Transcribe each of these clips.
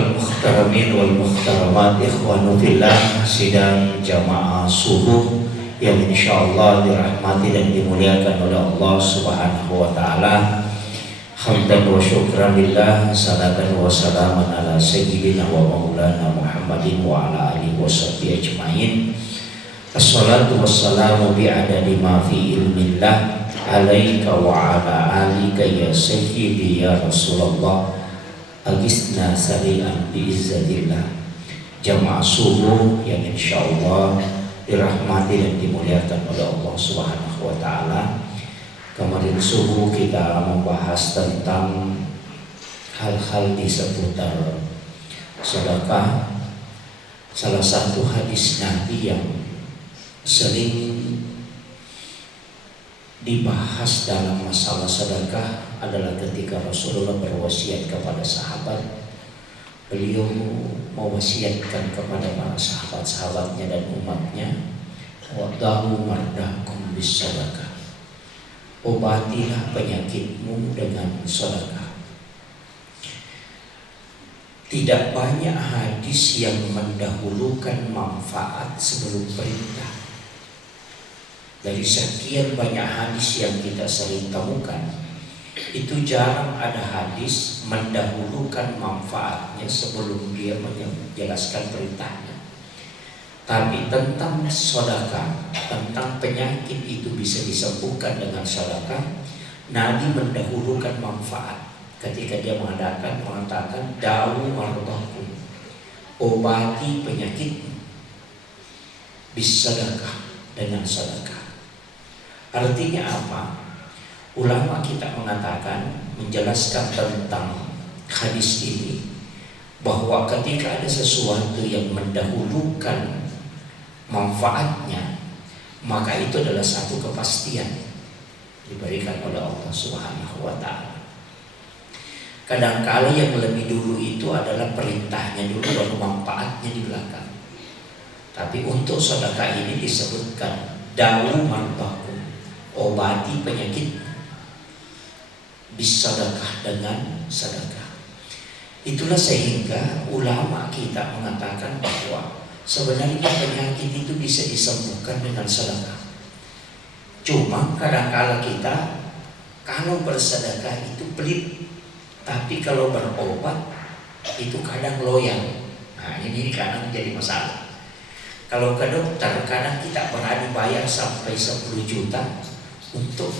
Ma'asyiral muhtaramin wal muhtaramat, ikhwanu fillah, sidang jamaah subuh yang insyaallah dirahmati dan dimuliakan oleh Allah Subhanahu wa taala. Hamdan wa syukran lillah, salatan wa salaman ala sayyidina wa maulana Muhammadin wa ala alihi washabbihi ajmain. Assalatu wassalamu bi'adadi ma fi ilmillah alaika wa ala alika ya sayyidi ya Rasulullah. Agisna sari'an biizzatillah. Jamaah subuh yang insyaallah dirahmati dan dimuliakan oleh Allah Subhanahu wa taala. Kemarin subuh kita membahas tentang hal-hal di seputar sedekah. Salah satu hadis Nabi yang sering dibahas dalam masalah sedekah adalah ketika Rasulullah berwasiat kepada sahabat. Beliau mewasiatkan kepada para sahabat-sahabatnya dan umatnya, wadahu mardakum bis sedekah, obatilah penyakitmu dengan sedekah. Tidak banyak hadis yang mendahulukan manfaat sebelum perintah. Dari sekian banyak hadis yang kita sering temukan, itu jarang ada hadis mendahulukan manfaatnya sebelum dia menjelaskan perintahnya. Tapi tentang sedekah, tentang penyakit itu bisa disembuhkan dengan sedekah, Nabi mendahulukan manfaat ketika dia mengatakan dawu mardakum, obati penyakitmu bis sedekah, dengan sedekah. Artinya apa? Ulama kita mengatakan, menjelaskan tentang hadis ini, bahwa ketika ada sesuatu yang mendahulukan manfaatnya, maka itu adalah satu kepastian diberikan oleh Allah Subhanahu wa taala. Kadang-kala yang lebih dulu itu adalah perintahnya dulu, baru manfaatnya di belakang. Tapi untuk sedekah ini disebutkan dawu mardakum, obati penyakit bisadakah, dengan sedekah. Itulah sehingga ulama kita mengatakan bahwa sebenarnya penyakit itu bisa disembuhkan dengan sedekah. Cuma kadang-kala kita kalau bersedekah itu pelit, tapi kalau berobat itu kadang loyal. Nah, ini kadang jadi masalah. Kalau ke dokter kadang kita berani bayar sampai 10 juta untuk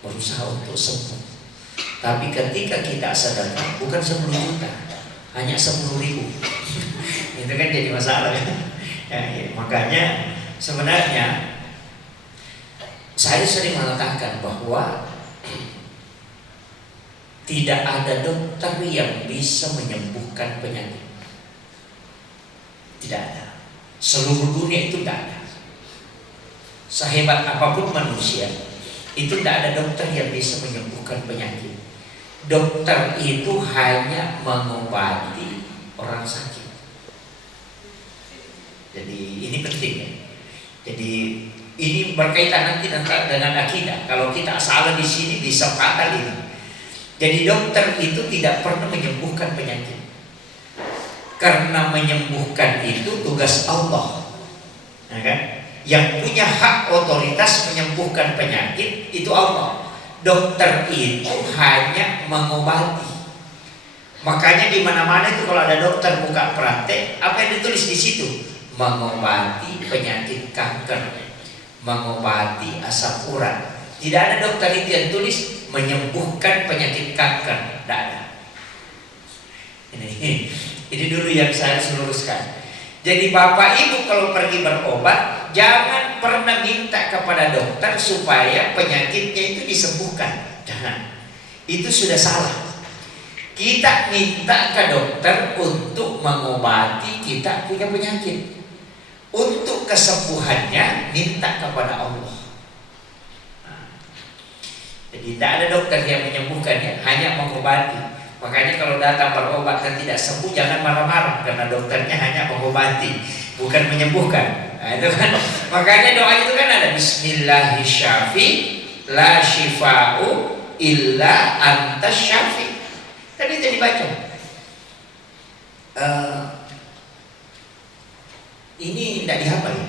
berusaha untuk sembuh. Tapi ketika kita sedekah bukan 10 juta, hanya 10.000. Itu kan jadi masalah kan? Ya, makanya sebenarnya saya sering mengatakan bahwa tidak ada dokter yang bisa menyembuhkan penyakit. Tidak ada. Seluruh dunia itu tidak ada. Sehebat apapun manusia, itu tidak ada dokter yang bisa menyembuhkan penyakit. Dokter itu hanya mengobati orang sakit. Jadi ini penting ya. Jadi ini berkaitan nanti dengan akidah. Kalau kita salah di sini bisa fatal ini. Jadi dokter itu tidak pernah menyembuhkan penyakit. Karena menyembuhkan itu tugas Allah. Nah, kan? Yang punya hak otoritas menyembuhkan penyakit itu Allah. Dokter itu hanya mengobati. Makanya di mana-mana itu kalau ada dokter buka praktek, apa yang ditulis di situ? Mengobati penyakit kanker, mengobati asam urat. Tidak ada dokter itu yang tulis menyembuhkan penyakit kanker. Tidak ada. Ini dulu yang saya luruskan. Jadi bapak ibu kalau pergi berobat, jangan pernah minta kepada dokter supaya penyakitnya itu disembuhkan. Jangan. Itu sudah salah. Kita minta ke dokter untuk mengobati kita punya penyakit. Untuk kesembuhannya minta kepada Allah. Jadi tidak ada dokter yang menyembuhkannya, hanya mengobati. Makanya kalau datang berobat dan tidak sembuh, jangan marah-marah, karena dokternya hanya mengobati, bukan menyembuhkan. Nah, itu kan. Makanya doa itu kan ada Bismillahirrahmanirrahim, la syifa'u illa antas syafi'. Kan itu dibaca. Eh, ini tidak dihafal ya?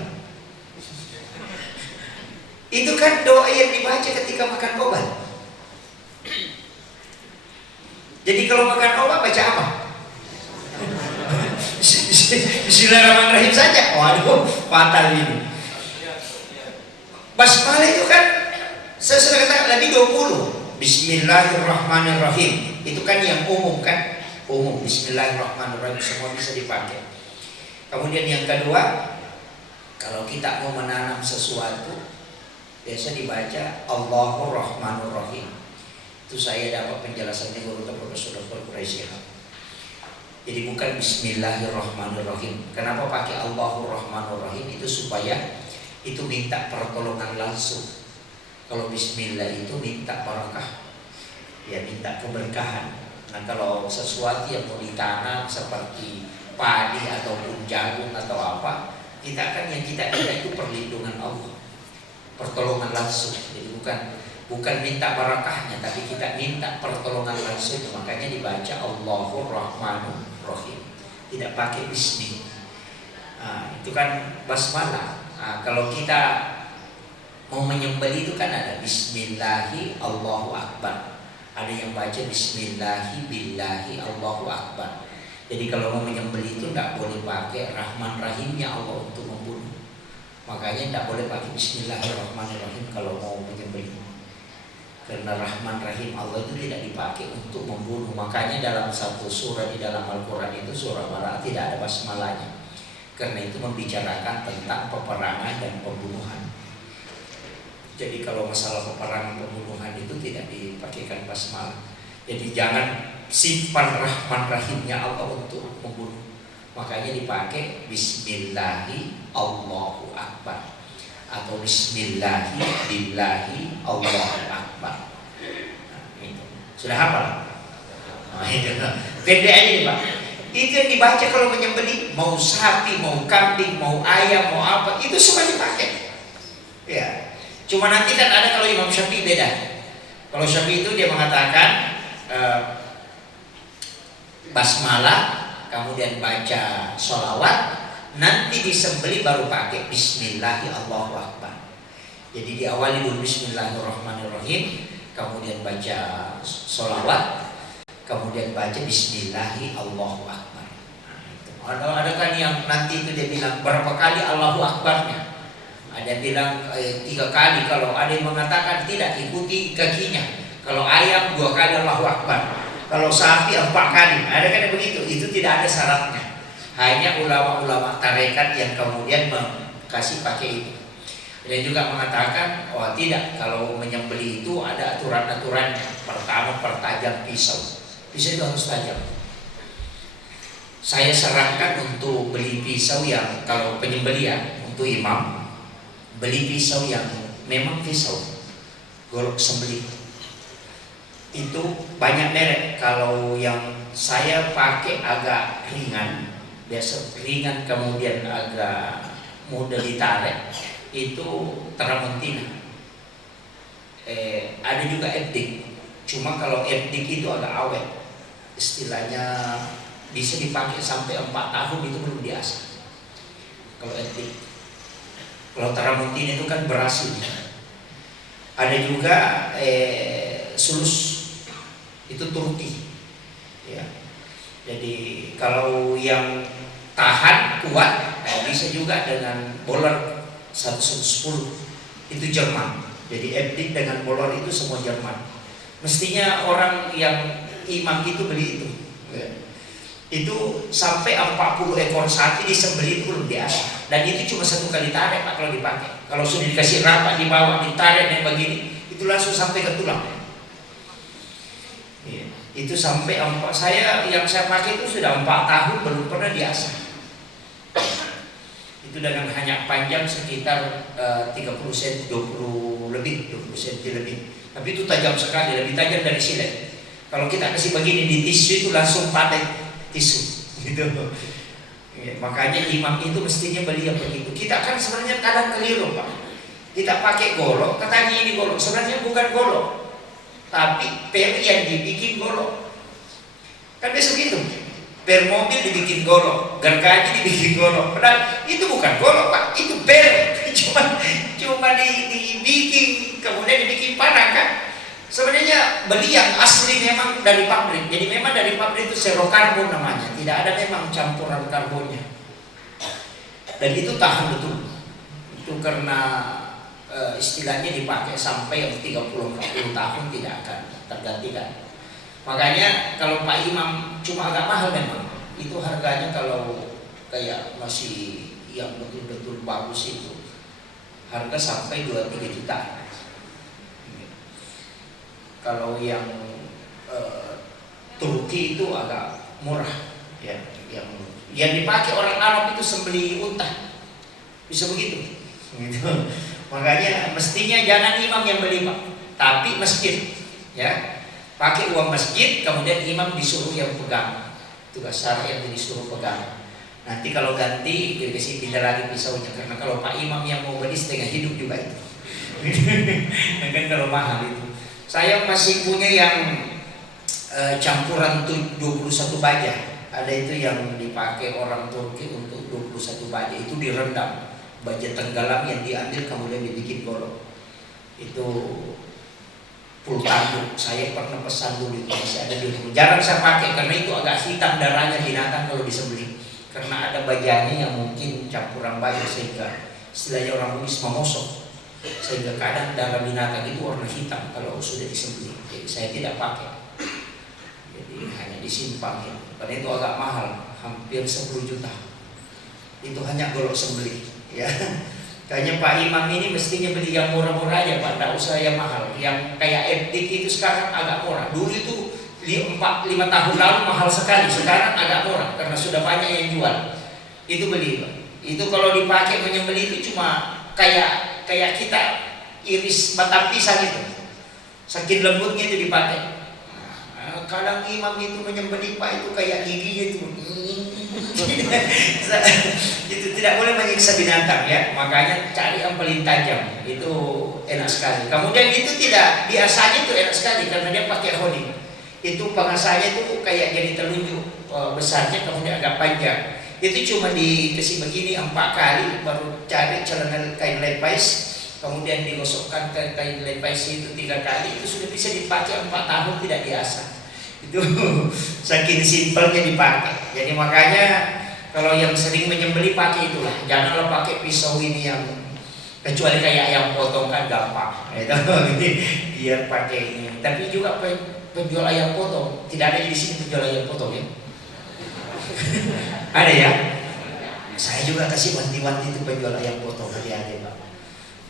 Itu kan doa yang dibaca ketika makan obat. Jadi kalau makan obat baca apa? Bismillahirrahmanirrahim saja. Waduh, fatal ini. Basmalah itu kan saya sudah katakan lebih 20. Bismillahirrahmanirrahim. Itu kan yang umum kan? Umum. Bismillahirrahmanirrahim semua bisa dipakai. Kemudian yang kedua, kalau kita mau menanam sesuatu, biasa dibaca Allahur Rahmanur Rahim. Itu saya dapat penjelasannya guru Profesor Dr. Quraisy. Jadi bukan Bismillahirrahmanirrahim. Kenapa pakai Allahur Rahmanur Rahim? Itu supaya itu minta pertolongan langsung. Kalau Bismillah itu minta barakah, ya minta keberkahan. Nah kalau sesuatu yang mau ditanam seperti padi ataupun jagung atau apa, kita kan yang kita itu perlindungan Allah, pertolongan langsung. Jadi bukan minta barakahnya, tapi kita minta pertolongan langsung. Makanya dibaca Allahur Rahmanur Rahim, tidak pakai bismi. Nah, itu kan basmalah. Nah, kalau kita mau menyembelih itu kan ada Bismillahi Allahu Akbar, ada yang baca Bismillahi Billahi Allahu Akbar. Jadi kalau mau menyembelih itu tidak boleh pakai Rahman Rahimnya Allah untuk membunuh. Makanya tidak boleh pakai Bismillahirrahmanirrahim kalau mau menyembelih. Karena Rahman Rahim Allah itu tidak dipakai untuk membunuh. Makanya dalam satu surah di dalam Al-Quran itu, surah Baqarah, tidak ada basmalahnya. Karena itu membicarakan tentang peperangan dan pembunuhan. Jadi kalau masalah peperangan pembunuhan itu tidak dipakaikan basmalah. Jadi jangan simpan Rahman Rahimnya Allah untuk membunuh. Makanya dipakai Bismillahi Allahu Akbar atau Bismillahi Billahi Allahu Akbar. Nah, itu. Sudah hafal? Nah, itu. Beda aja nih Pak. Itu yang dibaca kalau menyembelih, mau sapi, mau kambing, mau ayam, mau apa, itu semua dipakai. Ya. Cuma nanti kan ada kalau Imam Syafi'i beda. Kalau Syafi'i itu dia mengatakan basmalah, kemudian baca sholawat, nanti disembelih baru pakai Bismillahirrahmanirrahim. Jadi diawali dulu Bismillahirrahmanirrahim, kemudian baca sholawat, kemudian baca Bismillahirrahmanirrahim. Ada kan yang nanti itu dia bilang berapa kali Allahu Akbarnya? Ada bilang 3 kali. Kalau ada yang mengatakan tidak, ikuti kakinya. Kalau ayam 2 kali Allahu Akbar. Kalau sapi 4 kali. Ada kan begitu. Itu tidak ada syaratnya. Hanya ulama-ulama tarekat yang kemudian kasih pakai itu. Dan juga mengatakan, oh tidak, kalau menyembelih itu ada aturan-aturannya. Pertama, pertajam pisau. Pisau itu harus tajam. Saya sarankan untuk beli pisau yang, kalau penyembelihan untuk imam, beli pisau yang memang pisau golok sembelih. Itu banyak merek. Kalau yang saya pakai agak ringan, biasa ringan kemudian agak mudah ditarik, itu Tramontina. Ada juga Epdik. Cuma kalau Epdik itu agak awet, istilahnya bisa dipakai sampai 4 tahun, itu belum diasah. Kalau Epdik. Kalau Tramontina itu kan berhasil. Ada juga Sulus, itu Turki. Ya. Jadi kalau yang tahan kuat, bisa juga dengan bolar 110, itu Jerman. Jadi Epdik dengan bolar itu semua Jerman. Mestinya orang yang imam itu beli itu. Ya. Itu sampai 40 ekor sapi disembelih itu belum diasah. Dan itu cuma 1 kali tarik Pak kalau dipakai. Kalau sudah dikasih rapat di bawah, ditarik dan begini, itu langsung sampai ke tulang. Ya. Itu sampai yang saya pakai itu sudah 4 tahun belum pernah diasah. Itu dengan hanya panjang sekitar 30 cm, 20 cm lebih. Tapi itu tajam sekali, lebih tajam dari silet. Kalau kita kasih begini di tisu itu langsung patah tisu gitu. Ya, makanya imam itu mestinya beli yang begitu. Kita kan sebenarnya kadang keliru Pak. Kita pakai golok, katanya ini golok, sebenarnya bukan golok, tapi peri yang dibikin golok. Kan biasa gitu. per mobil dibikin golok, gergaji dibikin golok. Padahal itu bukan golok Pak, itu per. cuma dibikin, kemudian dibikin panah kan. Sebenarnya beli yang asli memang dari pabrik. Jadi memang dari pabrik itu serokarbon namanya, tidak ada memang campuran karbonnya. Dan itu tahan betul. Itu karena istilahnya dipakai sampai 30-40 tahun tidak akan tergantikan. Makanya kalau Pak Imam cuma agak mahal memang. Itu harganya kalau kayak masih yang betul-betul bagus itu harga sampai 2-3 juta. Kalau yang Turki itu agak murah ya, yang dipakai orang Arab itu sembelih unta, bisa begitu. Gitu. Makanya mestinya jangan imam yang beli Pak, tapi masjid ya, pakai uang masjid, kemudian imam disuruh yang pegang, tugas syara yang disuruh pegang. Nanti kalau ganti dikasih pindah lagi pisaunya, karena kalau Pak Imam yang mau beli setengah hidup juga itu. Kan kalau mahal itu. Saya masih punya yang campuran 21 baja. Ada itu yang dipakai orang Turki untuk 21 baja, itu direndam. Baja tenggelam yang diambil kemudian dibikin golok. Itu full tanduk. Saya pernah pesan dulu, itu masih ada di rumah. Jarang saya pakai karena itu agak hitam darahnya binatang kalau disembelih. Karena ada bajanya yang mungkin campuran baja sehingga istilahnya orang Bugis memosok, sehingga kadang darah binatang itu warna hitam kalau sudah disembelih. Jadi saya tidak pakai, jadi hanya disimpan ya. Karena itu agak mahal, hampir 10 juta. Itu hanya golok sembelih ya. Kayaknya Pak Imam ini mestinya beli yang murah-murah aja Pak, tidak usah yang mahal. Yang kayak etik itu sekarang agak murah. Dulu itu 5 tahun lalu mahal sekali, sekarang agak murah karena sudah banyak yang jual. Itu beli Pak. Itu kalau dipakai menyembelih itu cuma kayak kita iris batang pisang itu, saking lembutnya itu dipakai. Nah, kadang imam itu menyembelih Pak, itu kayak giginya itu. Itu tidak boleh menyiksa binatang ya, makanya cari yang paling tajam, itu enak sekali. Kemudian itu tidak, biasanya itu enak sekali karena dia pakai honing. Itu pengasahnya itu kayak jadi telunjuk besarnya, kemudian agak panjang. Itu cuma dikasih begini 4 kali, baru cari celana kain lepais, kemudian digosokkan ke kain lepais itu 3 kali, itu sudah bisa dipakai 4 tahun tidak diasah. Itu saking simpelnya dipakai. Jadi makanya kalau yang sering menyembelih pakai itulah, janganlah pakai pisau ini yang kecuali kayak ayam potong kan gampang. Itu biar pakai ini. Tapi juga penjual ayam potong, tidak ada di sini penjual ayam potong ya. Ada ya? Saya juga kasih wanti-wanti itu penjual ayam potong, hati-hati Pak.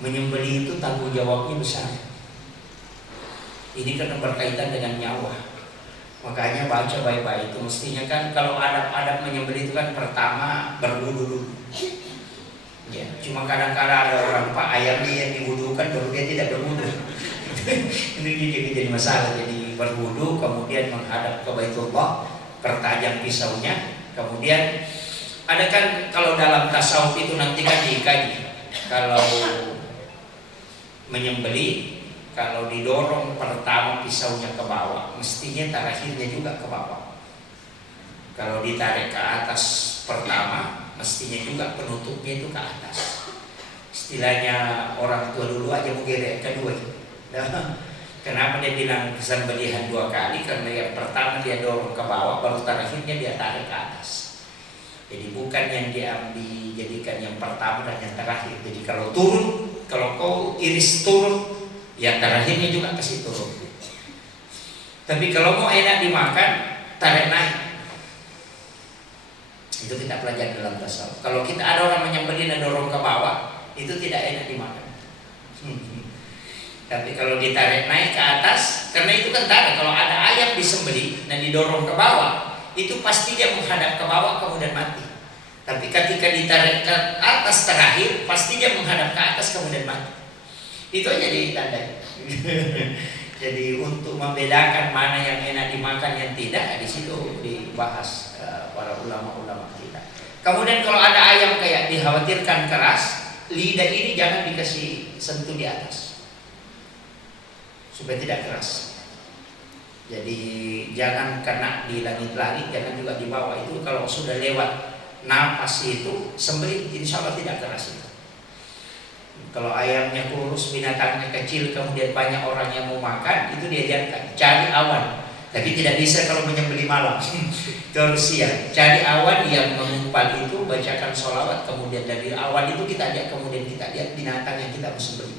Menyembelih itu tanggung jawabnya besar. Ini karena berkaitan dengan nyawa. Makanya baca baik-baik itu mestinya kan kalau adab-adab menyembelih itu kan pertama berwudu dulu. Ya, cuma kadang-kadang ada orang Pak ayamnya yang diwudukan baru dia tidak berwudu. Ini jadi masalah. Jadi berwudu kemudian menghadap ke Baitullah, pertajam pisaunya, kemudian ada kan kalau dalam tasawuf itu nanti kan dikaji kalau menyembelih, kalau didorong pertama pisaunya ke bawah, mestinya terakhirnya juga ke bawah. Kalau ditarik ke atas pertama, mestinya juga penutupnya itu ke atas. Istilahnya orang tua dulu aja mau gerek kedua. Kenapa dia bilang sembelihan 2 kali? Karena yang pertama dia dorong ke bawah, baru terakhirnya dia tarik ke atas. Jadi bukan yang diambil jadikan yang pertama dan yang terakhir. Jadi kalau turun, kalau kau iris turun, yang terakhirnya juga kasih turun. Tapi kalau mau enak dimakan, tarik naik. Itu kita pelajari dalam tasawuf. Kalau kita ada orang menyembelih dan dorong ke bawah, itu tidak enak dimakan. Tapi kalau ditarik naik ke atas, karena itu kan tarik. Kalau ada ayam disembelih dan didorong ke bawah, itu pasti dia menghadap ke bawah kemudian mati. Tapi ketika ditarik ke atas terakhir, pasti dia menghadap ke atas kemudian mati. Itu aja ditandai. Jadi untuk membedakan mana yang enak dimakan yang tidak, di situ dibahas para ulama-ulama kita. Kemudian kalau ada ayam kayak dikhawatirkan keras, lidah ini jangan dikasih sentuh di atas supaya tidak keras. Jadi jangan kena di langit-langit, jangan juga di bawah. Itu kalau sudah lewat napas itu sembelih, insya Allah tidak keras itu. Kalau ayamnya kurus, binatangnya kecil, kemudian banyak orang yang mau makan, itu diajarkan cari awan. Tapi tidak bisa kalau menyembelih malam. Terus siang cari awan yang mengumpal itu, bacakan sholawat, kemudian dari awan itu kita lihat, kemudian kita lihat binatang yang kita mau sembelih.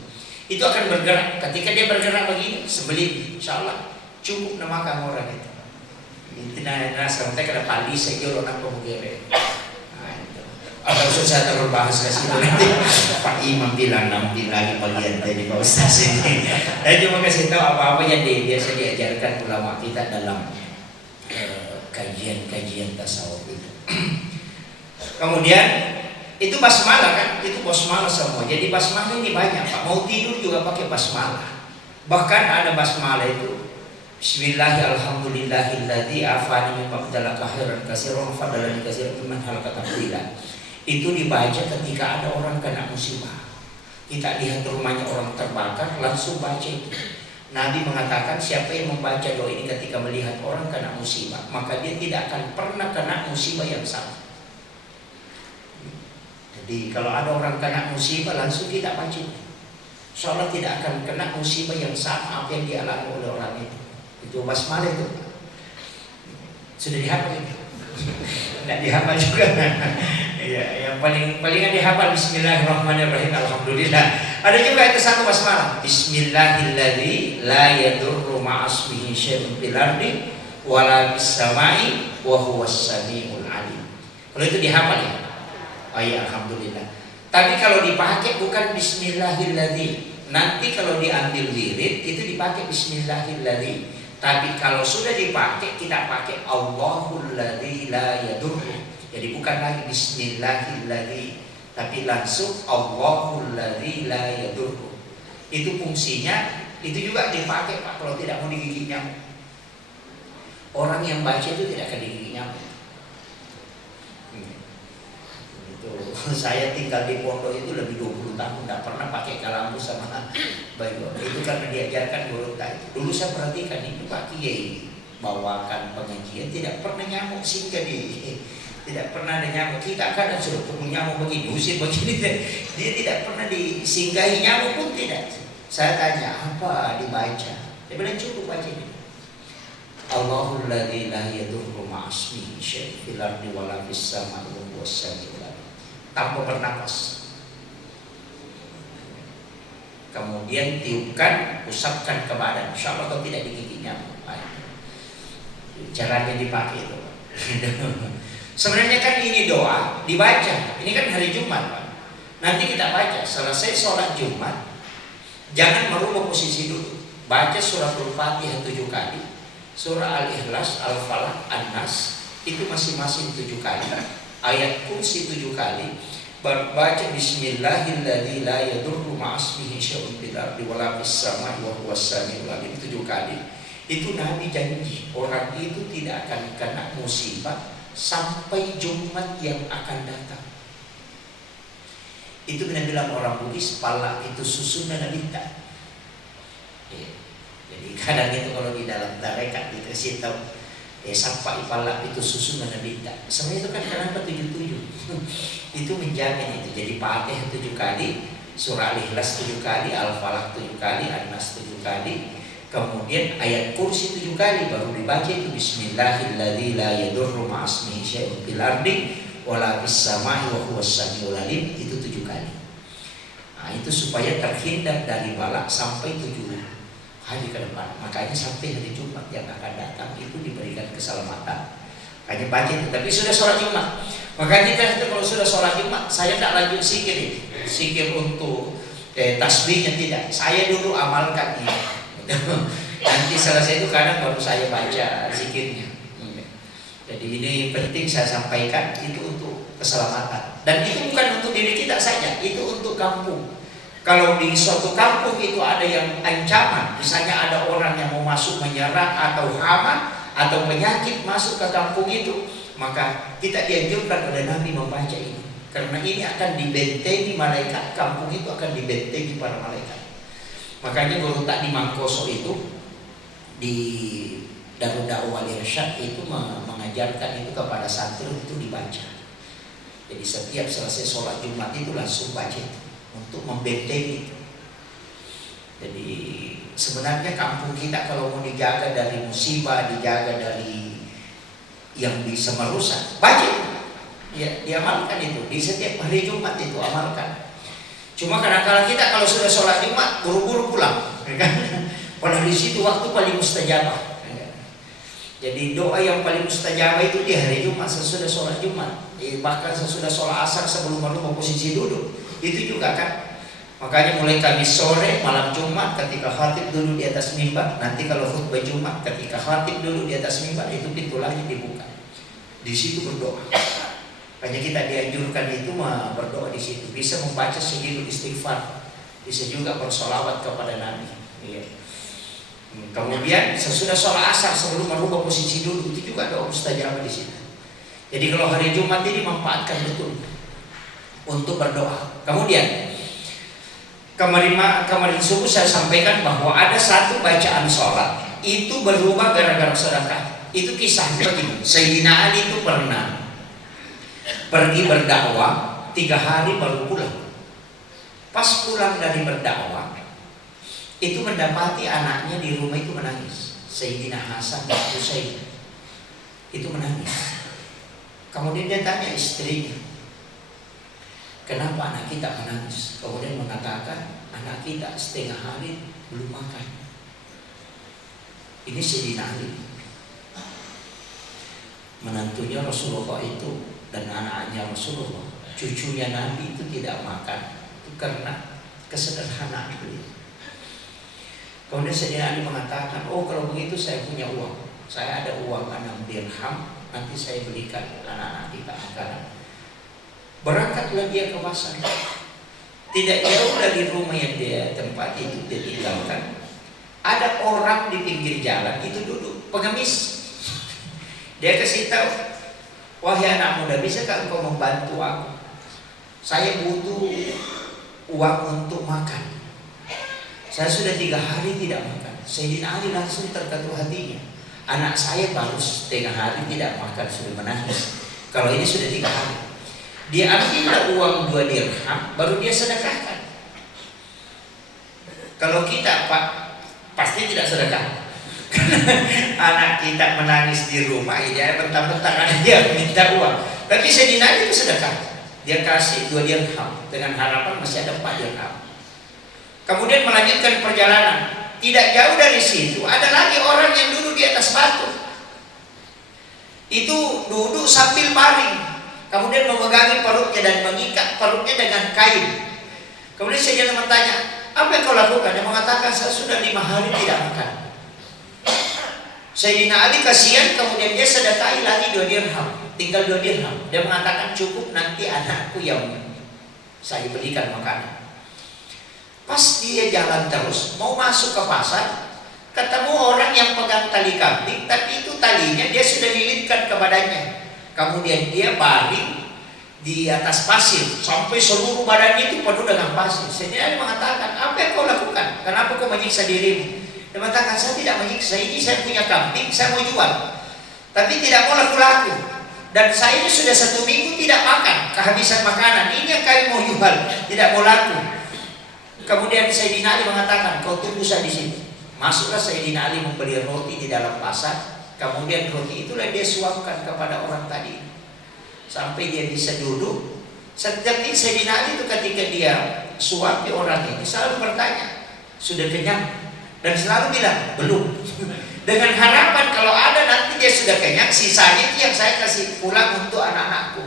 Itu akan bergerak. Ketika dia bergerak begini, sembelih, insya Allah cukup nama makan orang itu. Itu nasa mereka ada pali segera orang pemugere. Atau susah terlalu bahas ke situ nanti Pak Imam bilang nanti lagi bagian dari Pak Ustaz ini. Saya cuma kasih tahu apa-apa yang biasa diajarkan ulama kita dalam kajian-kajian tasawuf itu. Kemudian itu basmalah kan, itu basmalah semua. Jadi basmalah ini banyak Pak. Mau tidur juga pakai basmalah. Bahkan ada basmalah itu Bismillahirrahmanirrahim afani mimma badalaka khairan katsiran fadalani katsiran mimman halaka tafdila. Itu dibaca ketika ada orang kena musibah. Kita lihat rumahnya orang terbakar, langsung baca itu. Nabi mengatakan siapa yang membaca doa ini ketika melihat orang kena musibah, maka dia tidak akan pernah kena musibah yang sama. Jadi kalau ada orang kena musibah, langsung kita baca. Seolah tidak akan kena musibah yang sama apa yang dialami oleh orang itu. Itu basmalah itu. Sudah dihafal ini? Tidak dihafal juga. Ya, yang paling dihafal Bismillahirrahmanirrahim. Alhamdulillah. Ada juga itu satu basmalah. Bismillahilladzi la yadurru ma'asmihi syai'un fil ardi wala fis samai wa huwas samiul alim. Kalau itu dihafal ya. Oh ya, alhamdulillah. Tapi kalau dipakai bukan Bismillahilladzi. Nanti kalau diambil wirid itu dipakai Bismillahilladzi. Tapi kalau sudah dipakai, kita pakai Allahul ladzi la yadurru. Jadi bukan lagi Bismillahilladzi, tapi langsung Allahul ladzi la yadurru. Itu fungsinya, itu juga dipakai Pak kalau tidak mau digigit nyamuk. Orang yang baca itu tidak akan digigit nyamuk. Saya tinggal di pondok itu lebih 20 tahun, tidak pernah pakai kalamu sama bayi. Itu karena diajarkan guru itu. Dulu saya perhatikan itu Pak Kiai bawakan pengajian, tidak pernah nyamuk singgah tidak pernah ada nyamuk. Kita kadang suruh ketemu nyamuk begini, usir begini, dia tidak pernah disinggahi nyamuk pun tidak. Saya tanya apa dibaca, dia bilang cukup baca ini. Allahul ladzi la yadurru ma'asmihi syai'un fil ardi wala fis samai wa huwas samiul alim. Tanpa bernapas. Kemudian tiupkan, usapkan ke badan. Insya Allah kalau tidak digigit nyamuk. Caranya dipakai itu. Sebenarnya kan ini doa dibaca. Ini kan hari Jumat Pak. Nanti kita baca. Selesai sholat Jumat, jangan merubah posisi dulu. Baca surah Al-Fatihah 7 kali, surah Al-Ikhlas, Al-Falaq, An-Nas itu masing-masing 7 kali. Ayat kursi 7 kali, baca Bismillahilladzi la yadurru ma'asmihi syai'un fil ardi wala fis samai wa huwas samiul alim 7 kali. Itu Nabi janji orang itu tidak akan kena musibah sampai Jumat yang akan datang. Itu benar bilang orang Buddhis, pala itu susunan Nabi tak. Jadi kadang itu kalau di dalam tarekat dikasih tahu sampai pala itu susunan Nabi tak. Sebenarnya itu kan kenapa 77? Itu menjamin itu. Jadi Fatihah 7 kali, surah Al-Ikhlas 7 kali, Al-Falaq 7 kali, An-Nas 7 kali. Kemudian ayat kursi 7 kali baru dibaca itu Bismillahilladzi la yadurru ma'asmihi syai'un fil ardi wala fis samai wa huwas samiul alim itu 7 kali. Nah, itu supaya terhindar dari balak sampai 7 hari ke depan. Makanya sampai hari Jumat yang akan datang itu diberikan keselamatan. Hanya baca itu. Tapi sudah sholat Jumat. Makanya kita kalau sudah sholat Jumat, saya tidak lanjut zikir. Zikir untuk tasbihnya tidak. Saya dulu amalkan ini. Nanti selesai itu kadang baru saya baca zikirnya. Jadi ini penting saya sampaikan, itu untuk keselamatan. Dan itu bukan untuk diri kita saja, itu untuk kampung. Kalau di suatu kampung itu ada yang ancaman, misalnya ada orang yang mau masuk menyerang atau hama atau penyakit masuk ke kampung itu, maka kita dianjurkan oleh Nabi membaca ini. Karena ini akan dibentengi malaikat, kampung itu akan dibentengi para malaikat. Makanya guru tak di Mangkoso itu di Darul Dakwah Irsyad itu mengajarkan itu kepada santri itu dibaca. Jadi setiap selesai sholat Jumat itu langsung baca itu, untuk membentengi itu. Jadi sebenarnya kampung kita kalau mau dijaga dari musibah, dijaga dari yang bisa merusak, baca. Ya, diamalkan itu di setiap hari Jumat itu amalkan. Cuma kadang-kadang kita kalau sudah sholat Jumat buru-buru pulang, padahal di situ waktu paling mustajabah. Jadi doa yang paling mustajabah itu di hari Jumat sesudah sholat Jumat, bahkan sesudah sholat asar sebelum merubah posisi duduk itu juga kan. Makanya mulai Kamis sore, malam Jumat ketika khatib duduk di atas mimbar, nanti kalau khutbah Jumat ketika khatib duduk di atas mimbar itu pintu lagi dibuka. Di situ berdoa. Hanya kita dianjurkan itu berdoa di situ. Bisa membaca sejilid istighfar, bisa juga bersolawat kepada Nabi. Iya. Kemudian sesudah sholat asar sebelum merubah posisi duduk itu juga doa mustajabah di situ. Jadi kalau hari Jumat ini manfaatkan betul untuk berdoa. Kemudian kemarin subuh saya sampaikan bahwa ada satu bacaan sholat itu berubah gara-gara sedekah. Itu kisahnya begini. Sayyidina Ali itu pernah pergi berdakwah 3 hari baru pulang. Pas pulang dari berdakwah itu mendapati anaknya di rumah itu menangis. Sayyidina Hasan dan Husain itu menangis. Kemudian dia tanya istrinya, kenapa anak kita menangis? Kemudian mengatakan, anak kita setengah hari belum makan. Ini Sayyidina Ali, menantunya Rasulullah itu dan anaknya Rasulullah, cucunya Nabi itu tidak makan. Itu karena kesederhanaan beliau. Kemudian Sayyidina Ali mengatakan, oh kalau begitu saya punya uang, saya ada uang 6 dirham, nanti saya belikan anak-anak kita makanan. Berangkatlah dia ke pasar. Tidak jauh dari rumah yang dia tempat itu dia tinggalkan, ada orang di pinggir jalan itu duduk pengemis. Dia kasih tahu, wahai anak muda, bisakah engkau membantu aku? Saya butuh uang untuk makan. Saya sudah 3 hari tidak makan. Sayyidina Ali langsung terketuk hatinya. Anak saya baru setengah hari tidak makan sudah menangis. Kalau ini sudah 3 hari. Dia ambillah uang 2 dirham, baru dia sedekahkan. Kalau kita Pak, pasti tidak sedekah. Anak kita menangis di rumah, dia bentar-bentar dia minta uang. Tapi Sayyidina Ali itu sedekah. Dia kasih 2 dirham dengan harapan masih ada 4 dirham. Kemudian melanjutkan perjalanan. Tidak jauh dari situ ada lagi orang yang duduk di atas batu. Itu duduk sambil baring, kemudian memegangi perutnya dan mengikat perutnya dengan kain. Kemudian saya bertanya, apa yang kau lakukan? Dia mengatakan, saya sudah 5 hari tidak makan. Sayyidina Ali kasihan, kemudian dia sedekahi lagi 2 dirham, tinggal 2 dirham. Dia mengatakan, cukup nanti anakku yang saya belikan makanan. Pas dia jalan terus, mau masuk ke pasar, ketemu orang yang pegang tali kambing, tapi itu talinya dia sudah lilitkan ke badannya. Kemudian dia baring di atas pasir, sampai seluruh badannya itu penuh dengan pasir. Sayyidina Ali mengatakan, apa yang kau lakukan? Kenapa kau menyiksa dirimu? Dia mengatakan, saya tidak menyiksa, ini saya punya kambing, saya mau jual, tapi tidak mau laku-laku. Dan saya ini sudah 1 minggu tidak makan, kehabisan makanan. Ini yang kami mau jual, tidak mau laku. Kemudian Sayyidina Ali mengatakan, kau tunggu saya di sini. Masuklah Sayyidina Ali membeli roti di dalam pasar. Kemudian roti itulah dia suapkan kepada orang tadi, sampai dia bisa duduk. Setiap Sayyidina Ali itu ketika dia suapi orang ini selalu bertanya, sudah kenyang? Dan selalu bilang, belum. Dengan harapan kalau ada nanti dia sudah kenyang, sisanya itu yang saya kasih pulang untuk anak-anakku.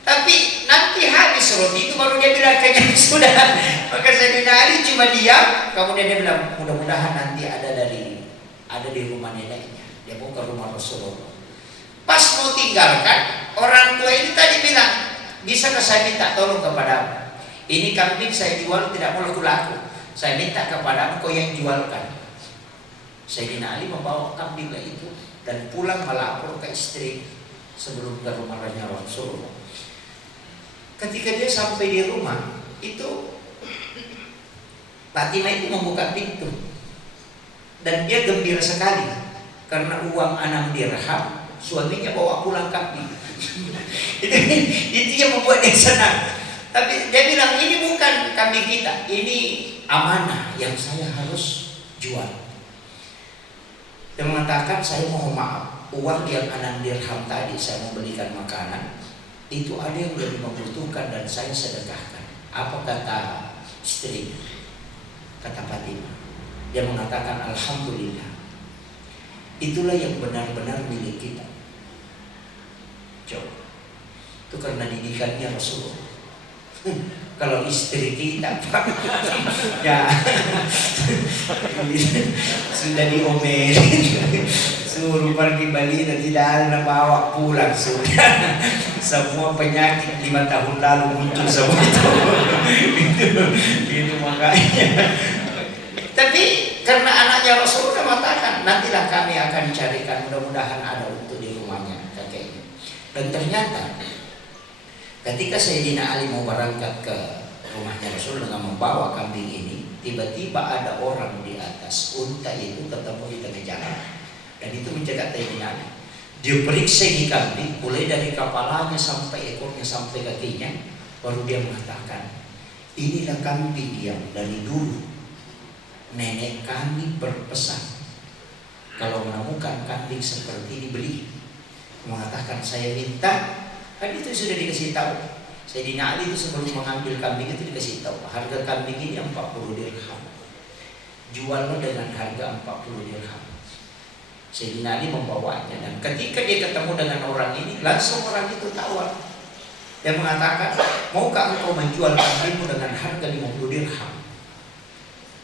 Tapi nanti habis roti itu baru dia bilang kenyang sudah. Maka Sayyidina Ali cuma diam. Kemudian dia bilang, mudah-mudahan nanti ada di rumah neneknya. Dia mau ke rumah Rasulullah. Pas mau tinggalkan, orang tua ini tadi bilang, bisakah saya minta tolong kepada ini kambing saya jual tidak mau laku-laku. Saya minta kepada engkau yang jualkan. Sayyidina Ali membawa kambing itu dan pulang melapor ke istri sebelum ke rumah Rasulullah. Ketika dia sampai di rumah, itu Fatimah itu membuka pintu dan dia gembira sekali karena uang 6 dirham, suaminya bawa pulang kambing. itu yang membuat dia senang. Tapi dia bilang, ini bukan kambing kita, ini amanah yang saya harus jual. Dia mengatakan, saya mohon maaf, uang yang 6 dirham tadi saya mau belikan makanan, itu ada yang lebih membutuhkan dan saya sedekahkan. Apa kata istri? Kata Fatimah. Dia mengatakan, alhamdulillah, itulah yang benar-benar milik kita. Coba, itu karena didikannya Rasulullah. Kalau istri kita Pak, ya sudah diomelin, suruh pergi Bali dan tidak ada bawa pulang sudah. Semua penyakit 5 tahun lalu muncul semua itu makanya. Tapi karena anaknya Rasulullah mengatakan, nantilah kami akan carikan, mudah-mudahan ada untuk di rumahnya kakeknya. Dan ternyata ketika Sayyidina Ali mau berangkat ke rumahnya Rasul dengan membawa kambing ini, tiba-tiba ada orang di atas unta itu ketemu di tengah jalan, dan itu mencegat Sayyidina Ali. Dia periksa di kambing, mulai dari kepalanya sampai ekornya sampai kakinya, baru dia mengatakan, inilah kambing yang dari dulu nenek kami berpesan, kalau menemukan kambing seperti ini beli. Mengatakan, saya minta. Kan itu sudah dikasih tahu. Sayyidina Ali itu sebelum mengambil kambing itu dikasih tahu, harga kambing ini 40 dirham. Jualnya dengan harga 40 dirham. Sayyidina Ali membawanya, dan ketika dia ketemu dengan orang ini, langsung orang itu tawar. Dia mengatakan, maukah engkau menjual kambingmu dengan harga 50 dirham?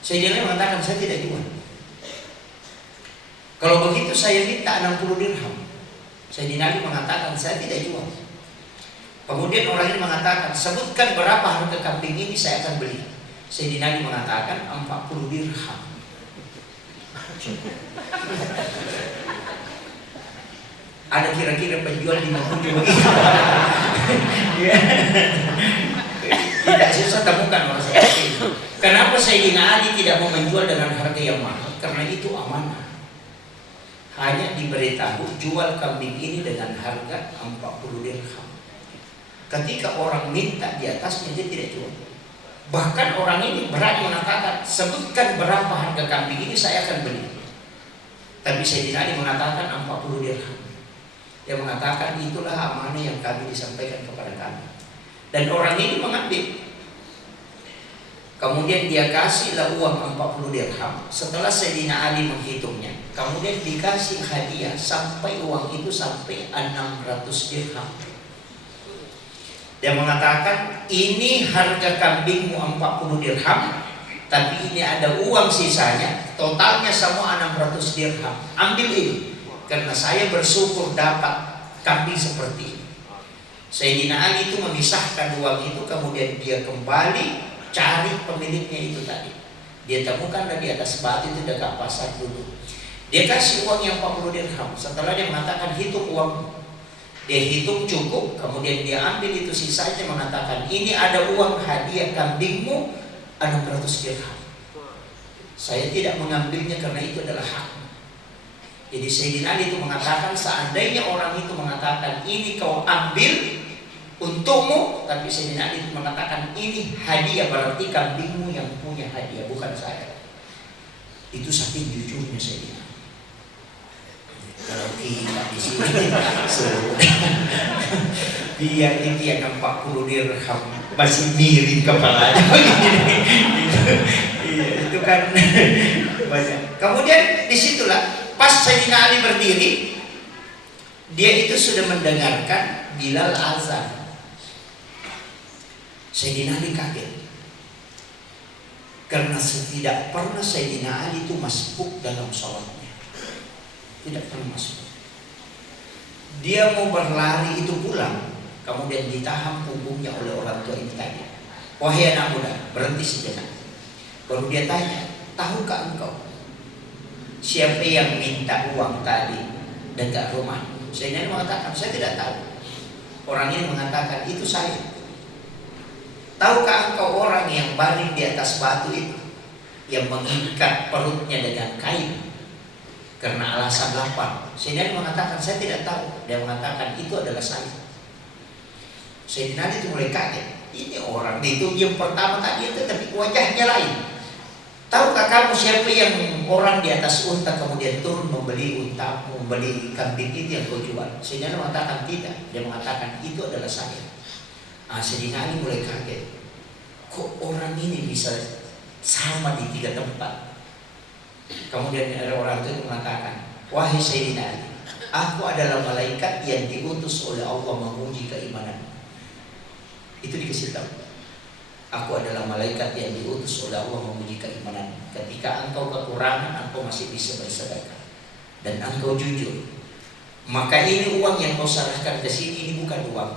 Sayyidina Ali mengatakan, saya tidak jual. Kalau begitu saya minta 60 dirham. Sayyidina Ali mengatakan, saya tidak jual. Kemudian orang ini mengatakan, sebutkan berapa harga kambing ini, saya akan beli. Sayyidina Ali mengatakan 40 dirham. Ada kira-kira penjual 50 begitu. Tidak susah temukan orang seperti itu. Kenapa Sayyidina Ali tidak mau menjual dengan harga yang mahal? Karena itu amanah. Hanya diberitahu, jual kambing ini dengan harga 40 dirham. Ketika orang minta di atasnya, dia tidak jual. Bahkan orang ini berani mengatakan, sebutkan berapa harga kambing ini, saya akan beli. Tapi Sayyidina Ali mengatakan 40 dirham. Dia mengatakan, itulah amanah yang kami disampaikan kepada kami. Dan orang ini mengambil. Kemudian dia kasihlah uang 40 dirham. Setelah Sayyidina Ali menghitungnya, kemudian dikasih hadiah sampai uang itu sampai 600 dirham. Dia mengatakan, ini harga kambingmu 40 dirham, tapi ini ada uang sisanya, totalnya semua 600 dirham. Ambil ini, karena saya bersyukur dapat kambing seperti ini. Sayyidina Ali itu memisahkan uang itu, kemudian dia kembali cari pemiliknya itu tadi. Dia temukan di atas batu itu dekat pasar dulu. Dia kasih uang yang 40 dirham. Setelah dia mengatakan, hitung uang. Dia hitung cukup, kemudian dia ambil itu sisanya, mengatakan, ini ada uang hadiah kambingmu 600 dirham. Saya tidak mengambilnya karena itu adalah hak. Jadi Sayyidina Ali itu mengatakan, seandainya orang itu mengatakan, ini kau ambil untukmu, tapi Sayyidina Ali itu mengatakan, ini hadiah, berarti kambingmu yang punya hadiah, bukan saya. Itu saking jujurnya Sayyidina Ali. Kalau kita di sini biar ini yang 40 dirham masih miring kepalanya itu kan banyak. Kemudian disitulah pas Sayyidina Ali berdiri, dia itu sudah mendengarkan Bilal azan. Sayyidina Ali kaget karena tidak pernah Sayyidina Ali itu masbuk dalam sholatnya. Tidak pernah masuk. Dia mau berlari itu pulang, kemudian ditahan punggungnya oleh orang tua ini tadi. Wahai anak muda, berhenti sejenak. Baru dia tanya, tahukah engkau siapa yang minta uang tadi dekat rumah? Saya mengatakan, saya tidak tahu. Orang ini mengatakan, itu saya. Tahukah engkau orang yang baring di atas batu itu, yang mengikat perutnya dengan kain? karena alasan lapar. Sayyidina Ali mengatakan, saya tidak tahu. Dia mengatakan, itu adalah saya. Sayyidina Ali itu mulai kaget. Ini orang itu yang pertama tadi itu, tapi wajahnya lain. Tahukah kamu siapa yang orang di atas unta kemudian turun membeli unta, membeli kambing itu yang kau jual? Sayyidina Ali mengatakan tidak. Dia mengatakan itu adalah saya. Sayyidina Ali mulai kaget. Kok orang ini bisa sama di 3 tempat? Kemudian ada orang itu mengatakan, wahai Sayyidina Ali, aku adalah malaikat yang diutus oleh Allah menguji keimanan. Itu dikasih tahu. Aku adalah malaikat yang diutus oleh Allah menguji keimanan. Ketika engkau kekurangan, engkau masih bisa bersedekah dan engkau jujur, maka ini uang yang kau serahkan ke sini, ini bukan uang.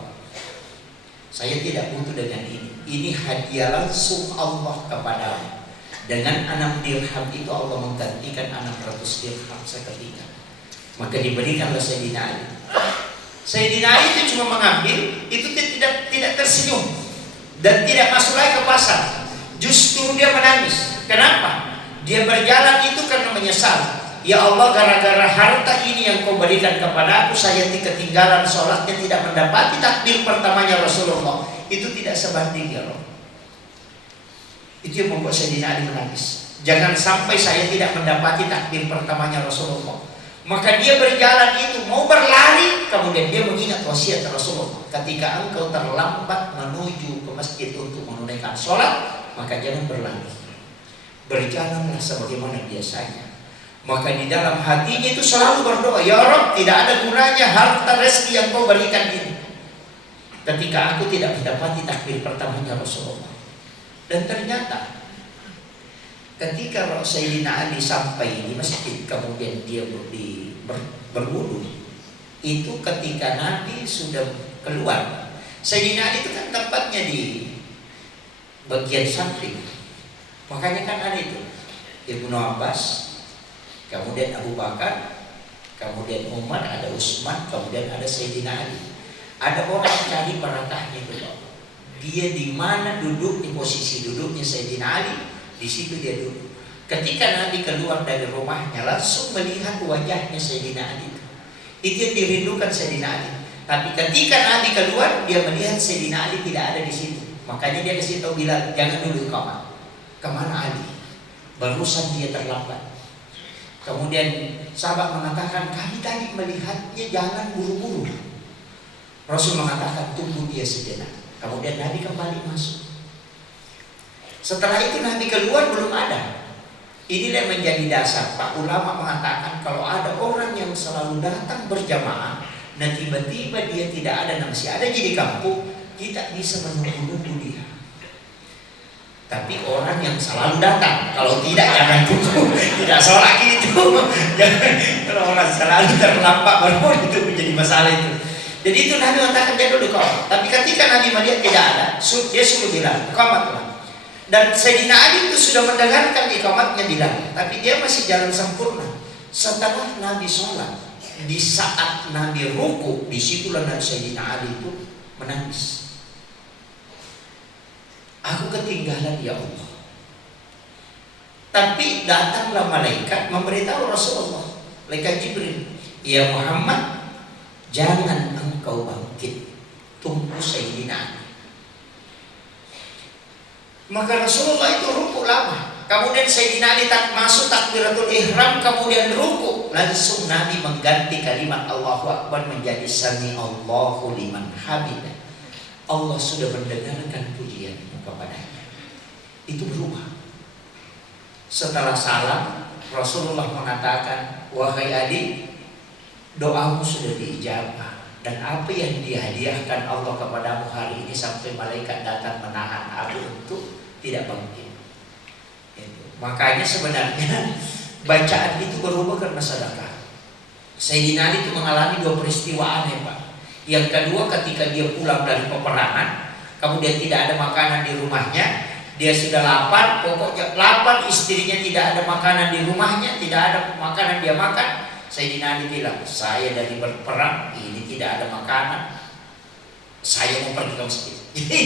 Saya tidak butuh dengan ini. Ini hadiah langsung Allah kepadamu. Dengan 6 dirham itu Allah menggantikan 600 dirham seketika. Maka diberikanlah Sayyidina Ali. Sayyidina Ali itu cuma mengambil, itu tidak tersenyum dan tidak masuk lagi ke pasar. Justru dia menangis. Kenapa? Dia berjalan itu karena menyesal. Ya Allah, gara-gara harta ini yang kau berikan kepada aku, saya ketinggalan sholatnya, tidak mendapati takbir pertamanya Rasulullah. Itu tidak sebanding ya Allah. Itu yang membuat Sayyidina Ali menangis. Jangan sampai saya tidak mendapati takbir pertamanya Rasulullah. Maka dia berjalan itu mau berlari, kemudian dia mengingat wasiat Rasulullah. Ketika engkau terlambat menuju ke masjid untuk menunaikan sholat, maka jangan berlari. Berjalanlah sebagaimana biasanya. Maka di dalam hatinya itu selalu berdoa, ya Rabb, tidak ada gunanya harta rezeki yang kau berikan ini ketika aku tidak mendapati takbir pertamanya Rasulullah. Dan ternyata ketika Sayyidina Ali sampai di masjid, kemudian dia berwudu, itu ketika Nabi sudah keluar. Sayyidina Ali itu kan tempatnya di bagian samping. Makanya kan ada itu Ibnu Abbas, kemudian Abu Bakar, kemudian Umar, ada Utsman, kemudian ada Sayyidina Ali. Ada orang cari meratahnya itu. Dia di mana duduk, di posisi duduknya Sayyidina Ali, di situ dia duduk. Ketika Nabi keluar dari rumahnya, langsung melihat wajahnya Sayyidina Ali. Itu yang dirindukan Sayyidina Ali. Tapi ketika Nabi keluar, dia melihat Sayyidina Ali tidak ada di situ. Makanya dia kasih tahu Bilal, jangan dulu kamar. Kemana Ali? Barusan dia terlambat. Kemudian sahabat mengatakan, kami tadi melihatnya, jangan buru-buru. Rasul mengatakan, tunggu dia sejenak. Kemudian Nabi kembali masuk. Setelah itu Nabi keluar belum ada. Inilah yang menjadi dasar. Pak ulama mengatakan kalau ada orang yang selalu datang berjamaah, dan tiba-tiba dia tidak ada, masih ada di kampung, kita bisa menunggu dia. Tapi orang yang selalu datang, kalau tidak jangan tunggu, tidak sholat gitu. Kalau orang selalu terlambat baru itu menjadi masalah itu. Jadi itu Nabi mengatakan dia dulu kau. Tapi ketika Nabi melihat tidak ada, dia suruh bilang, iqamatlah. Dan Sayyidina Ali itu sudah mendengarkan iqamatnya bilang, tapi dia masih jalan sempurna. Setelah Nabi sholat, di saat Nabi ruku, disitulah Sayyidina Ali itu menangis. Aku ketinggalan ya Allah. Tapi datanglah malaikat memberitahu Rasulullah, malaikat Jibril, ya Muhammad, jangan engkau bangkit, tunggu Sayyidina Ali. Maka Rasulullah itu ruku lama. Kemudian Sayyidina Ali masuk takbiratul ihram, kemudian ruku. Langsung Nabi mengganti kalimat Allahu Akbar menjadi Sami Allahu liman hamidah. Allah sudah mendengarkan pujian kepadanya. Itu berubah. Setelah salam, Rasulullah mengatakan, wahai Ali, doamu sudah diijabah, dan apa yang dihadiahkan Allah kepadamu hari ini sampai malaikat datang menahan aku untuk tidak bangkit. Makanya sebenarnya bacaan itu berubah karena sedekah. Sayyidina Ali itu mengalami 2 peristiwa aneh, Pak. Yang kedua, ketika dia pulang dari peperangan, kemudian tidak ada makanan di rumahnya, dia sudah lapar, pokoknya lapar, istrinya tidak ada makanan di rumahnya, tidak ada makanan dia makan. Sayyidina Ali bilang, saya dari berperang, ini tidak ada makanan. saya mau pergi ke masjid. Jadi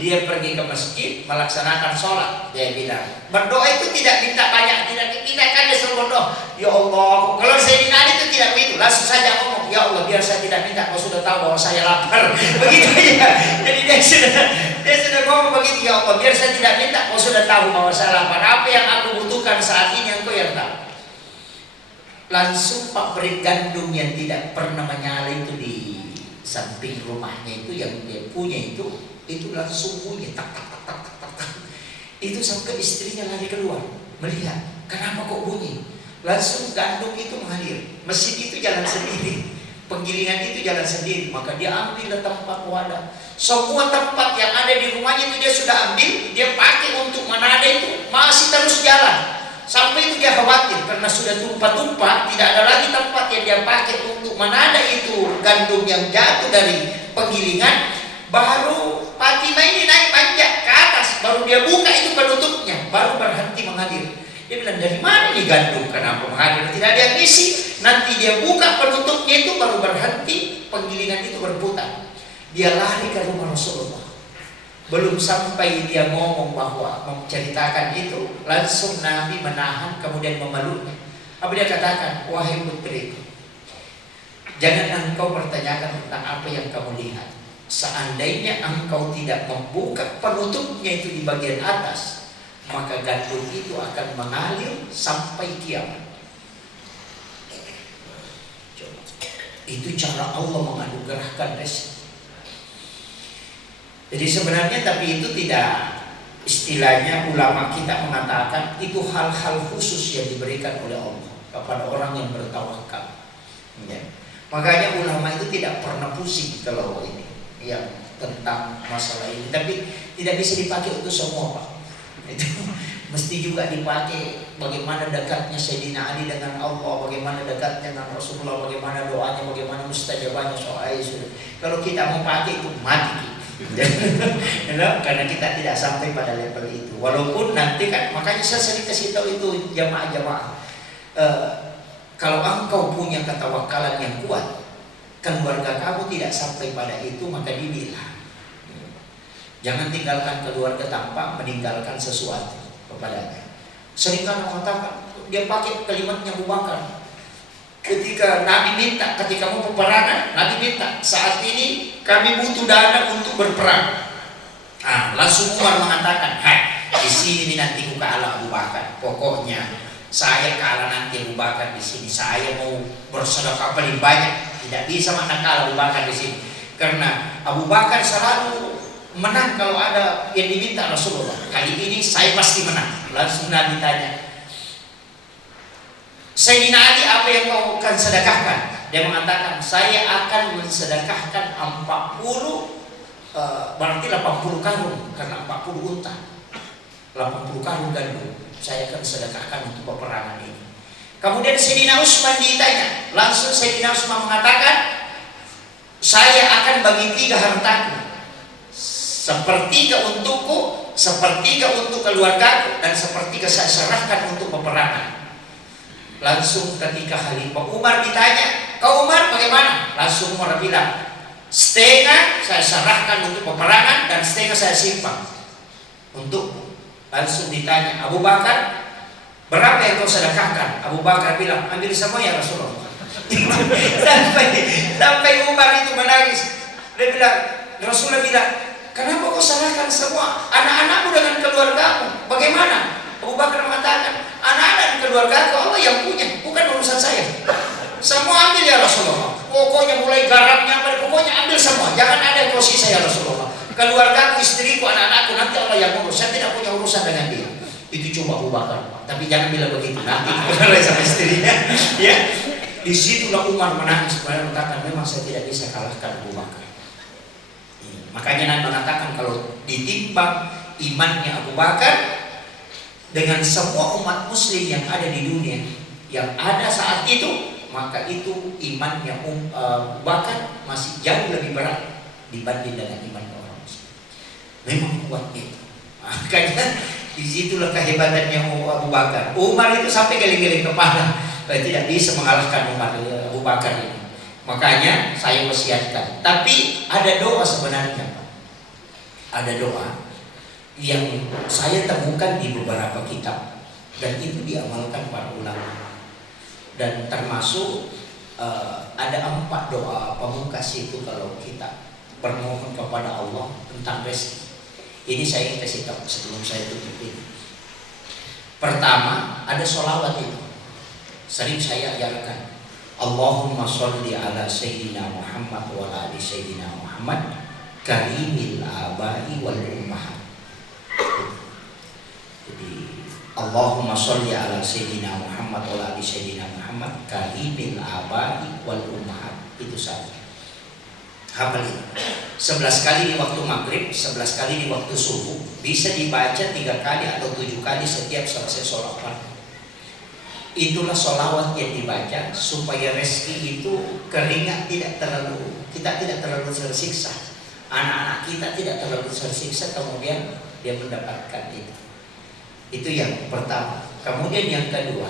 dia pergi ke masjid melaksanakan sholat. Dia bilang berdoa itu tidak minta banyak, tidak kan dia selalu berdoa. Ya Allah, kalau Sayyidina Ali itu tidak begitu, langsung saja ngomong, ya Allah biar saya tidak minta, kau sudah tahu bahwa saya lapar. Begitu aja. Jadi dia sudah ngomong begitu, ya Allah biar saya tidak minta, kau sudah tahu bahwa saya lapar. Apa yang aku butuhkan saat ini engkau yang tahu. Langsung pabrik gandum yang tidak pernah menyala itu di samping rumahnya itu yang dia punya itu langsung bunyi tak tak tak tak tak tak. Itu sampai istrinya lari keluar melihat kenapa kok bunyi. Langsung gandum itu mengalir, mesin itu jalan sendiri, penggilingan itu jalan sendiri. Maka dia ambil tempat wadah, semua tempat yang ada di rumahnya itu dia sudah ambil, dia pakai untuk menada itu masih terus jalan. Sampai itu dia khawatir karena sudah tumpah-tumpah, tidak ada lagi tempat yang dia pakai untuk menada itu gandum yang jatuh dari penggilingan. Baru Fatimah ini naik panjat ke atas, baru dia buka itu penutupnya, baru berhenti mengalir. Dia bilang, dari mana ini gandum? Kenapa mengalir? Tidak ada yang isi. Nanti dia buka penutupnya itu, baru berhenti, penggilingan itu berputar. Dia lari ke rumah Rasulullah. Belum sampai dia ngomong bahwa menceritakan itu, langsung Nabi menahan kemudian memeluknya. Apa dia katakan? Wahai putriku, jangan engkau bertanyakan tentang apa yang kamu lihat. Seandainya engkau tidak membuka penutupnya itu di bagian atas, maka gandum itu akan mengalir sampai kiamat. Itu cara Allah menganugerahkan rezeki. Jadi sebenarnya tapi itu tidak, istilahnya ulama kita mengatakan itu hal-hal khusus yang diberikan oleh Allah kepada orang yang bertawakal. Ya. Makanya ulama itu tidak pernah pusing kalau ini yang tentang masalah ini, tapi tidak bisa dipakai untuk semua, Pak. Itu mesti juga dipakai bagaimana dekatnya Sayyidina Ali dengan Allah, bagaimana dekatnya dengan Rasulullah, bagaimana doanya, bagaimana mustajabahnya soal itu. Kalau kita mau pakai itu mati. Karena kita tidak sampai pada level itu. Walaupun nanti kan, makanya saya sering kasih tahu itu jamaah-jamaah, kalau engkau punya ketawakalan yang kuat, keluarga kamu tidak sampai pada itu, maka dibilang jangan tinggalkan keluarga tanpa meninggalkan sesuatu kepadanya. Sering kan mengatakan, dia pakai kalimatnya Abu Bakar ketika Nabi minta, ketika mau peperangan, Nabi minta, saat ini kami butuh dana untuk berperang. Langsung Umar mengatakan, hai, di sini nanti ku kalah Abu Bakar. Pokoknya saya kalah nanti Abu Bakar di sini. Saya mau bersedekah paling banyak. Tidak bisa mana kalah Abu Bakar di sini. Karena Abu Bakar selalu menang kalau ada yang diminta Rasulullah. Kali ini saya pasti menang. Langsung Nabi tanya, Sayyidina Ali, apa yang kau akan sedekahkan? Dia mengatakan, saya akan mensedekahkan 40, berarti 80 karung, karena 40 unta, 80 karung gandum saya akan sedekahkan untuk peperangan ini. Kemudian Sayyidina Utsman ditanya, langsung Sayyidina Utsman mengatakan, saya akan bagi 3 hartaku, sepertiga untukku, sepertiga untuk keluargaku, dan sepertiga saya serahkan untuk peperangan. Langsung ketika Khalifah Umar ditanya, kau Umar bagaimana? Langsung Umar bilang, setengah saya serahkan untuk peperangan dan setengah saya simpan untukmu. Langsung ditanya, Abu Bakar, berapa yang kau sedekahkan? Abu Bakar bilang, ambil semua ya Rasulullah. sampai Umar itu menangis. Dia bilang, Rasulullah bilang, kenapa kau serahkan semua anak-anakmu dengan keluargamu? Bagaimana? Abu Bakar mengatakan, anak-anak dan keluarga Allah yang punya, bukan urusan saya. Semua ambil ya Rasulullah. Pokoknya mulai garamnya, pokoknya ambil semua. Jangan ada yang kau sisa ya Rasulullah. Keluargaku, istriku, anak-anakku, nanti Allah yang ngurus. Saya tidak punya urusan dengan dia. Itu cuma Abu Bakar. Tapi jangan bilang begitu. Nanti kita sama istrinya. Ya, disitulah Umar menangis. Kemudian mengatakan, memang saya tidak bisa kalahkan Abu Bakar. Makanya Nabi mengatakan kalau ditimbang imannya Abu Bakar dengan semua umat muslim yang ada di dunia yang ada saat itu, maka itu imannya Abu Bakar masih jauh lebih berat dibanding dengan iman orang muslim. Memang kuat itu. Makanya disitulah kehebatannya Abu Bakar. Umar itu sampai geleng-geleng kepala, tidak bisa mengalahkan Abu Bakar ini. Makanya saya wasiatkan. Tapi ada doa sebenarnya, Pak. Ada doa yang saya temukan di beberapa kitab dan itu diamalkan para ulama. Dan termasuk ada 4 doa pamungkas itu kalau kita bermohon kepada Allah tentang rezeki. Ini saya ingin kasih tahu sebelum saya tutup ini. Pertama, ada sholawat itu. Sering saya ajarkan. Allahumma sholli ala Sayyidina Muhammad wa ala ali Sayyidina Muhammad karimil abai wal ummahat. Jadi Allahumma sholli ala Sayyidina Muhammad wa ala ali Sayyidina Muhammad karimil abai wal ummahat. Itu saja. Hafal itu. 11 kali di waktu maghrib, 11 kali di waktu subuh. Bisa dibaca 3 kali atau 7 kali setiap selesai sholat fardu. Itulah sholawat yang dibaca supaya rezeki itu keringat tidak terlalu, kita tidak terlalu tersiksa, anak-anak kita tidak terlalu tersiksa, kemudian dia mendapatkan itu. Itu yang pertama. Kemudian yang kedua,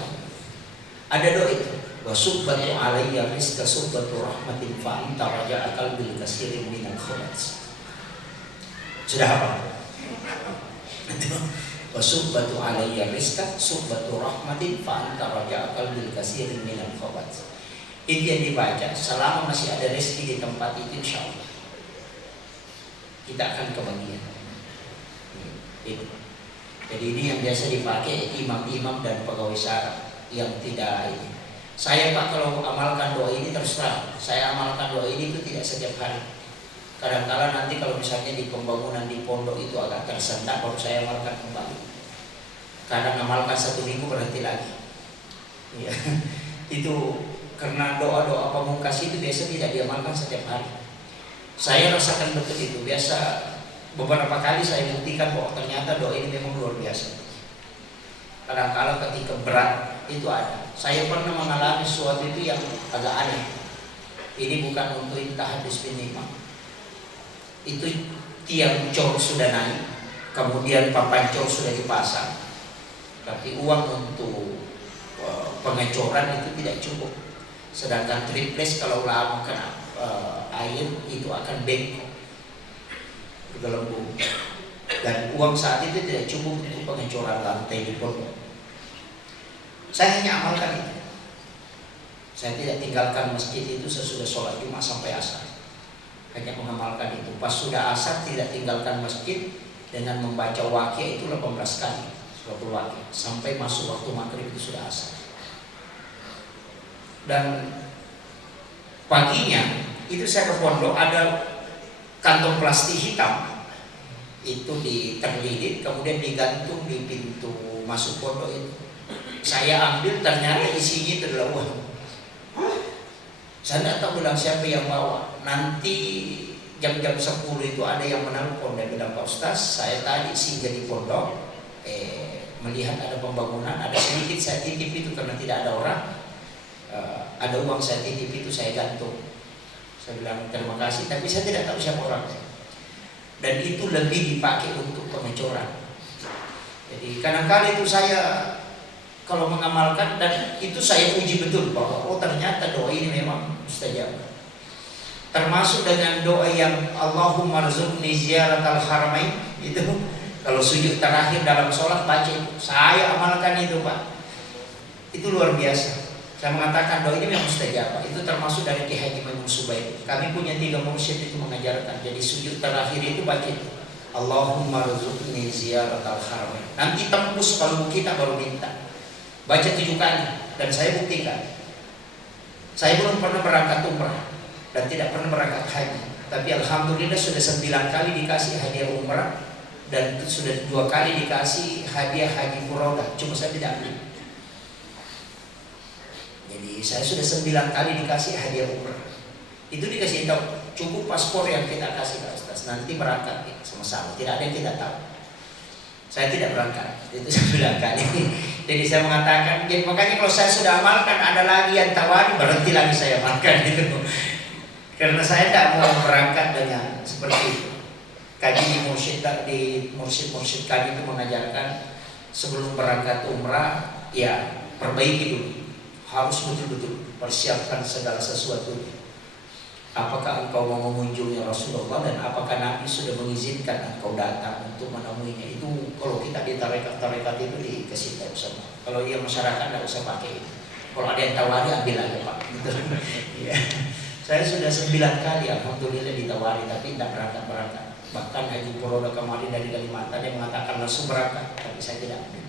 ada doa itu. Wasubbatu alayya rizqa subbatu rahmatin fa anta raja'a qalbil kasirin minal khawats. Sudah apa? Wasubbatu alayya rizqa subbatu rahmatin fa anta raja'a qalbil kasirin minal khawats. Itu yang dibaca selama masih ada rezeki di tempat itu, insyaallah kita akan kebagian. Itu. Jadi ini yang biasa dipakai imam-imam dan pegawai syara yang tidak ini. Saya, Pak, kalau amalkan doa ini terus terang, saya amalkan doa ini itu tidak setiap hari. Kadang-kala nanti kalau misalnya di pembangunan di pondok itu agak tersendak, baru saya amalkan kembali. Kadang amalkan 1 minggu berhenti lagi. Ya. Itu karena doa-doa pamungkas itu biasa tidak diamalkan setiap hari. Saya rasakan betul itu. Biasa beberapa kali saya buktikan bahwa ternyata doa ini memang luar biasa. Kadang-kala ketika berat itu ada. Saya pernah mengalami sesuatu itu yang agak aneh. Ini bukan untuk tahadus bin imam. Itu tiang cor sudah naik, kemudian papan cor sudah dipasang, tapi uang untuk pengecoran itu tidak cukup. Sedangkan triplex kalau lama kena air itu akan bengkok, bergelembung. Dan uang saat itu tidak cukup untuk pengecoran lantai di pondok. Saya hanya amalkan itu. Saya tidak tinggalkan masjid itu sesudah sholat Jumat sampai asar. Hanya mengamalkan itu. Pas sudah asar tidak tinggalkan masjid dengan membaca Waqiah itu 18 kali. Surat Waqiah sampai masuk waktu maghrib itu sudah asar. Dan paginya itu saya ke pondok, ada kantong plastik hitam itu terlilit kemudian digantung di pintu masuk pondok itu. Saya ambil, ternyata isinya itu adalah uang. Saya tidak tahu bilang siapa yang bawa. Nanti jam-jam 10 itu ada yang menelpon dan bilang, Pak Ustaz, saya tadi singgah di pondok, melihat ada pembangunan, ada sedikit saya titip itu karena tidak ada orang, ada uang saya titip itu saya gantung. Saya bilang terima kasih, tapi saya tidak tahu siapa orangnya. Dan itu lebih dipakai untuk pengecoran. Jadi kadang-kadang itu saya kalau mengamalkan, dan itu saya uji betul bahwa ternyata doa ini memang mustajab. Termasuk dengan doa yang Allahumma rzuqni ziyaratal haramain itu, kalau sujud terakhir dalam sholat baca itu. Saya amalkan itu, Pak. Itu luar biasa. Saya mengatakan doa ini memang mustajab. Itu termasuk dari Ki Haji Maimun Subaid. Kami punya 3 mursyid itu mengajarkan. Jadi sujud terakhir itu baca itu. Allahumma rzuqni ziyaratal haramain. Nanti tembus kalau kita baru minta. Baca 7 kali dan saya buktikan. Saya belum pernah berangkat umrah dan tidak pernah berangkat haji, tapi alhamdulillah sudah 9 kali dikasih hadiah umrah dan sudah 2 kali dikasih hadiah haji furodah. Cuma saya tidak ambil. Jadi saya sudah 9 kali dikasih hadiah umrah. Itu dikasih tahu, cukup paspor yang kita kasih ke Ustaz, nanti berangkat sama-sama. Tidak ada yang kita tahu. Saya tidak berangkat, itu 9 kali. Jadi saya mengatakan, jadi makanya kalau saya sudah amalkan, ada lagi yang tawari, berhenti lagi saya amalkan itu. Karena saya tidak mau berangkat dengan seperti itu. Kaji di mursyid kami itu mengajarkan sebelum berangkat umrah, ya perbaiki dulu. Harus betul-betul persiapkan segala sesuatu. apakah engkau mau mengunjungi Rasulullah dan apakah Nabi sudah mengizinkan engkau datang untuk menemuinya? Itu kalau kita di tarekat itu dikasih tahu sama. Kalau dia masyarakat tidak usah pakai itu. Kalau ada yang tawari ambil aja Pak. Gitu. Ya. Saya sudah 9 kali alhamdulillah ditawari tapi tidak berangkat. Bahkan Haji Purwoda kemarin dari Kalimantan yang mengatakan langsung berangkat, tapi saya tidak ambil.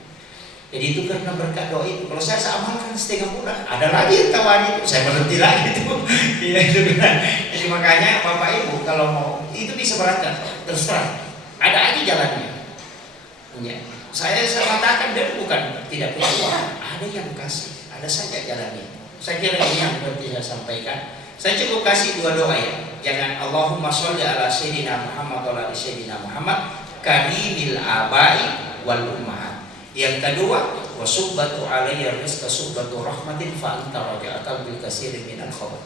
Jadi itu karena berkat doa itu. Kalau saya amalkan setengah bulan, ada lagi yang tawari itu, saya berhenti lagi itu. Iya itu kan. Jadi makanya Bapak Ibu kalau mau itu bisa berangkat, terserah. Ada aja jalannya. Ya. Saya katakan dia bukan tidak punya uang, ada yang kasih, ada saja jalannya. Saya kira ini yang penting saya sampaikan. Saya cukup kasih 2 doa ya. Jangan Allahumma sholli ala sayyidina Muhammad wa ala sayyidina Muhammad karimil abai wal ummahat. Yang kedua, wasubbatu alayya rizqa subbatu rahmatin fa anta raja'atan bil katsiri minal khabat.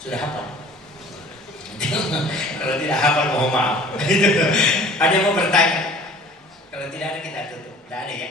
Sudah hafal? Kalau tidak hafal mohon maaf. Ada yang mau bertanya? Kalau tidak ada kita tutup. Tidak ada ya.